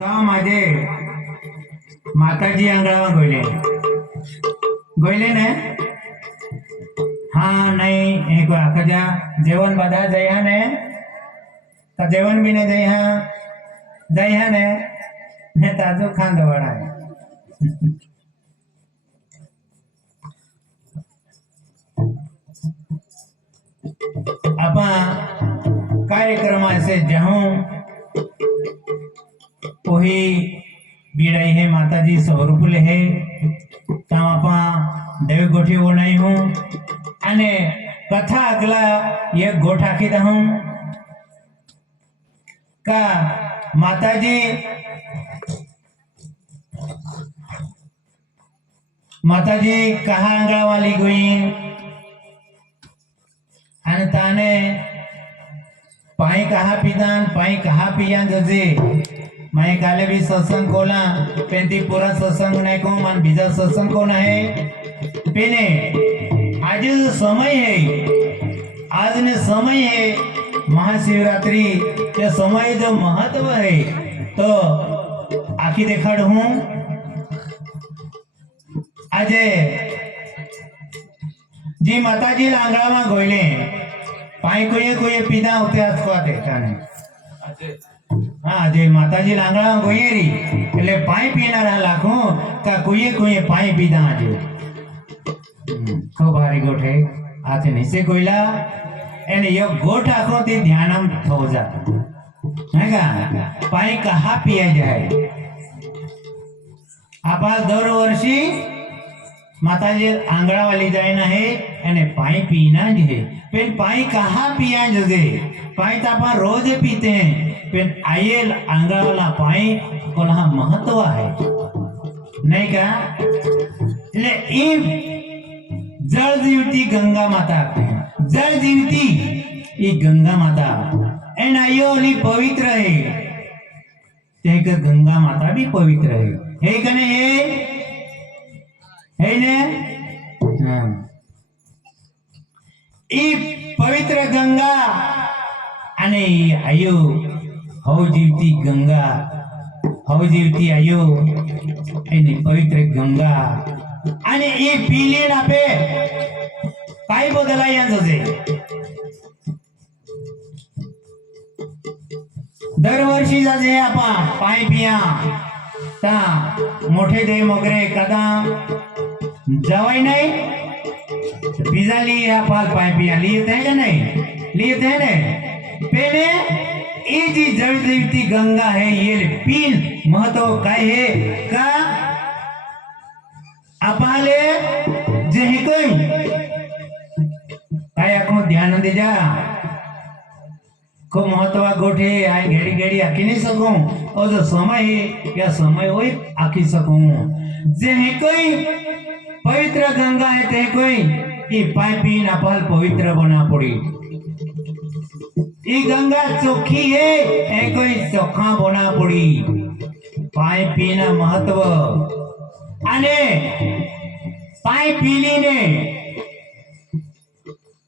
का माझे माताजी अंगणावा गोयले गोयले ने हाँ नहीं एक कजा जेवण बधा जया ने तो जेवण भी ने जया ने ताजो खान दवाड़ा है आपा कार्यक्रम से जहूं पोही बीड़ाई है माताजी स्वरूपले है ताम आपा देव गोठी वो नहीं हूँ अने कथा अगला ये गोठा की दहूं का माताजी कहा आंगड़ा वाली गोई अने ताने पाई कहा पिदान पाई कहा पियान जजे मैं काले भी सत्संग कोला पेंती पूरा सत्संग नहीं को मन बीजा सत्संग को नहीं पेने आज समय है आज ने समय है महाशिवरात्रि के समय जो महत्व है तो आखी देखाड़ हूँ आज जी माताजी लांगड़ा में गोयले पाई कोई पीदा होते आज को देखा नहीं हाँ जे माताजी लांगड़ा में गोयेरी એટલે પાઈ પીનારા લાખો કા કોઈએ પાઈ પીધા આજે ખૂબ ભારી ગોઠે આથી નીચે કોઈલા એને યો ગોઠ આખો તે ધ્યાનમ થો જા હેગા પાઈ કહા પીએ જાય આપા દર વર્ષી माताजी आंगड़ा वाली जाए ना है एने पाई पीना जी है पेन पाई कहाँ पिया जगे पाई तो अपन रोज पीते हैं पेन आयल आंगड़ा वाला पाई को ना महत्व है नहीं का ले इन जल जीवती गंगा माता जल जीवती ये गंगा माता एन आयो ली पवित्र है ते गंगा माता भी पवित्र है कने है ने ई पवित्र गंगा अने आयो हौ जीवती गंगा हौ जीवती आयो एने पवित्र गंगा अने ई पीले ना पे काय बदलाई जसे दरवर्षी जाजे आपा पाय पिया ता मोठे दे मोगरे कदा जवाई नहीं पिज़्ज़ा लिए पाल पाई पिया लिए थे क्या नहीं लिए थे ने पहले ये जी जल देवती गंगा है ये पीन महत्व काय है का अपाले जही कोई काय को ध्यान दे जा को महत्व गोठे आए घेड़ी घेड़ी आखी नहीं सकूं और जो समय है क्या समय वही आखी सकूं जही कोई पवित्र गंगा है ते कोई ये पाइपी नापाल पवित्र बना पड़ी ये गंगा चोखी है ए कोई चोखा बना पड़ी पाइपी ना महत्व अने पाइपीली ने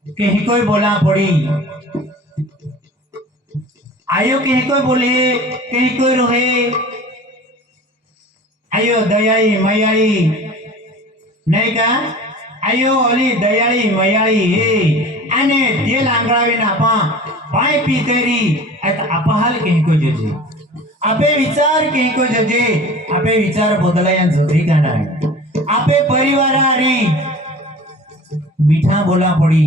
कहीं कोई बोला पड़ी आयो कहीं कोई बोले कहीं कोई रोहे आयो दयाई मयाई नहीं का आयो ओली दयाली मयाली हे अने तेल आंगळावी ना पा पाय पीतेरी अत अपहाल कहीं को जजे आपे विचार कहीं को जजे आपे विचार बदलायन जजे का नाही आपे परिवार आरी मीठा बोला पड़ी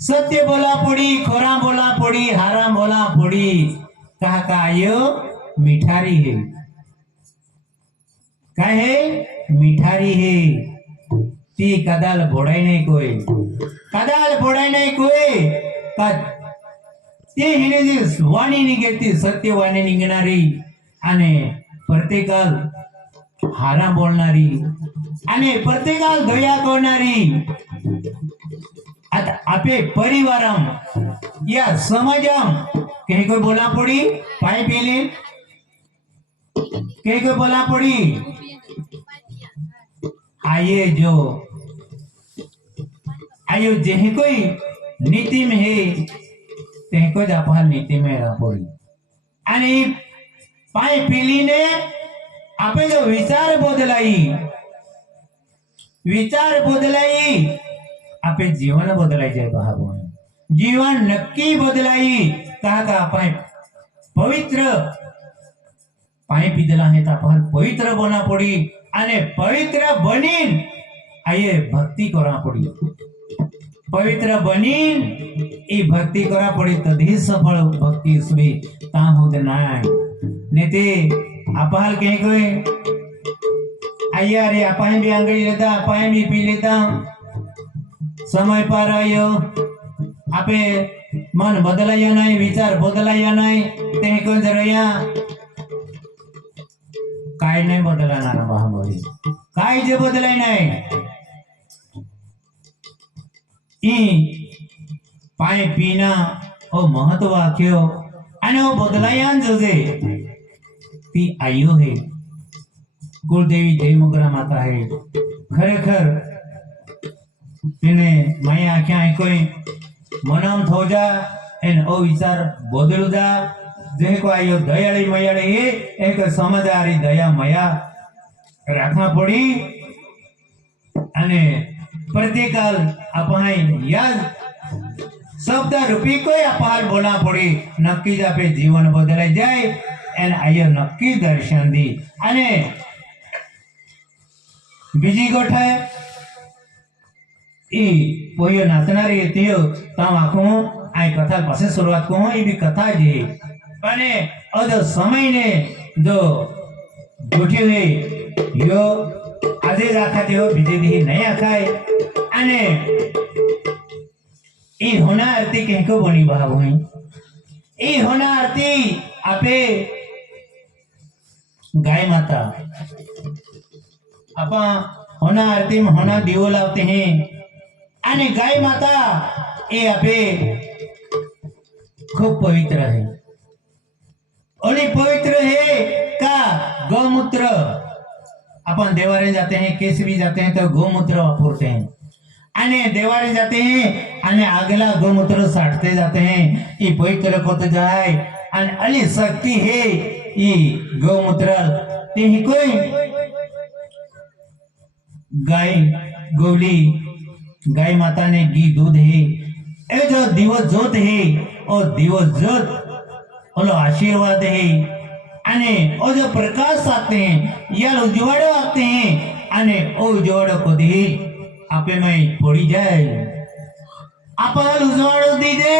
सत्य बोला पड़ी खोरा बोला पड़ी हाराम बोला पड़ी कहा का आयो मिठारी है का है मिठारी है ती कदाल बोड़ाई नहीं कोई कदाल बोड़ाई नहीं कोई कद ते हिने जी वाणी निघेती सत्य वाणी निघणारी आणि प्रत्येकाल हारा बोलणारी आणि प्रत्येकाल दया करणारी आता आपे परिवारम या समाजम कहीं कोई बोला पड़ी पाई पीले कहीं कोई बोला पड़ी आये जो आयो जही कोई नीति में है ते को जापाल नीति में रहा पड़ी आणि पाई पीली ने आपे जो विचार बदलाई आपे जीवन बदलाई जाए भावो जीवन नक्की बदलाई का पाई पवित्र पाई पीधेला है तापर पवित्र बना पड़ी अने पवित्र बनी आये भक्ति करा पड़ी पवित्र बनी ई भक्ति करा पड़ी तभी सफल भक्ति सुबी ता होते नाय नेते अपाल कहीं कोई आया रे अपाई भी आंगड़ी लेता अपाई भी पी लेता समय पर आयो आपे मन बदलाया नहीं विचार बदलाया नहीं ते कोण जरया काय नहीं बदलणार महाबोरी काय जे बदलाय नाही पाय पीना ओ महत्व आख्यो અને ઓ બદલાયાન જશે ती आयो है कुलदेवी जय मुगरा माता है खरेखर તેને માય આખ્યા है कोई मनम थोजा एन ओ विचार बदलू जा जे को आयो दयाળી મયાળી એ એક સમજારી દયા મયા રાખવા પડી અને प्रत्येकाल આપણે યાદ शब्द रूपी कोई अपार बोला पड़ी नक्की जापे जीवन बदलाई जाए एन आयो नक्की दर्शन दी अने बीजी गोठ है ई पोयो नाचनारी थियो ताम आखो आई कथा पासे शुरुआत को ई भी कथा जी अने अदो समय ने जो गोठी हुई यो आजे राखा थियो बीजे दी नहीं आखाय अने ई होना आरती कहको बनी भाव हुई ई होना आरती आपे गाय माता आपा होना आरती में होना दियो लावते हैं अने गाय माता ये आपे खूब पवित्र है ओली पवित्र है का गौमूत्र अपन देवारे जाते हैं केस भी जाते हैं तो गौमूत्र वापरते हैं अने देवारे जाते हैं अने आगला गोमूत्र साटते जाते हैं ये पवित्र होते जाए अने अली शक्ति है ये गोमूत्र ते ही कोई गाय गोली गाय माता ने घी दूध है ए जो दिवस जोत है और दिवस जोत ओलो आशीर्वाद है अने ओ जो प्रकाश आते हैं या उजवाड़ो आते हैं अने ओ उजवाड़ो को दी आपे में पड़ी जाए आप उजवाड़ो दी दे।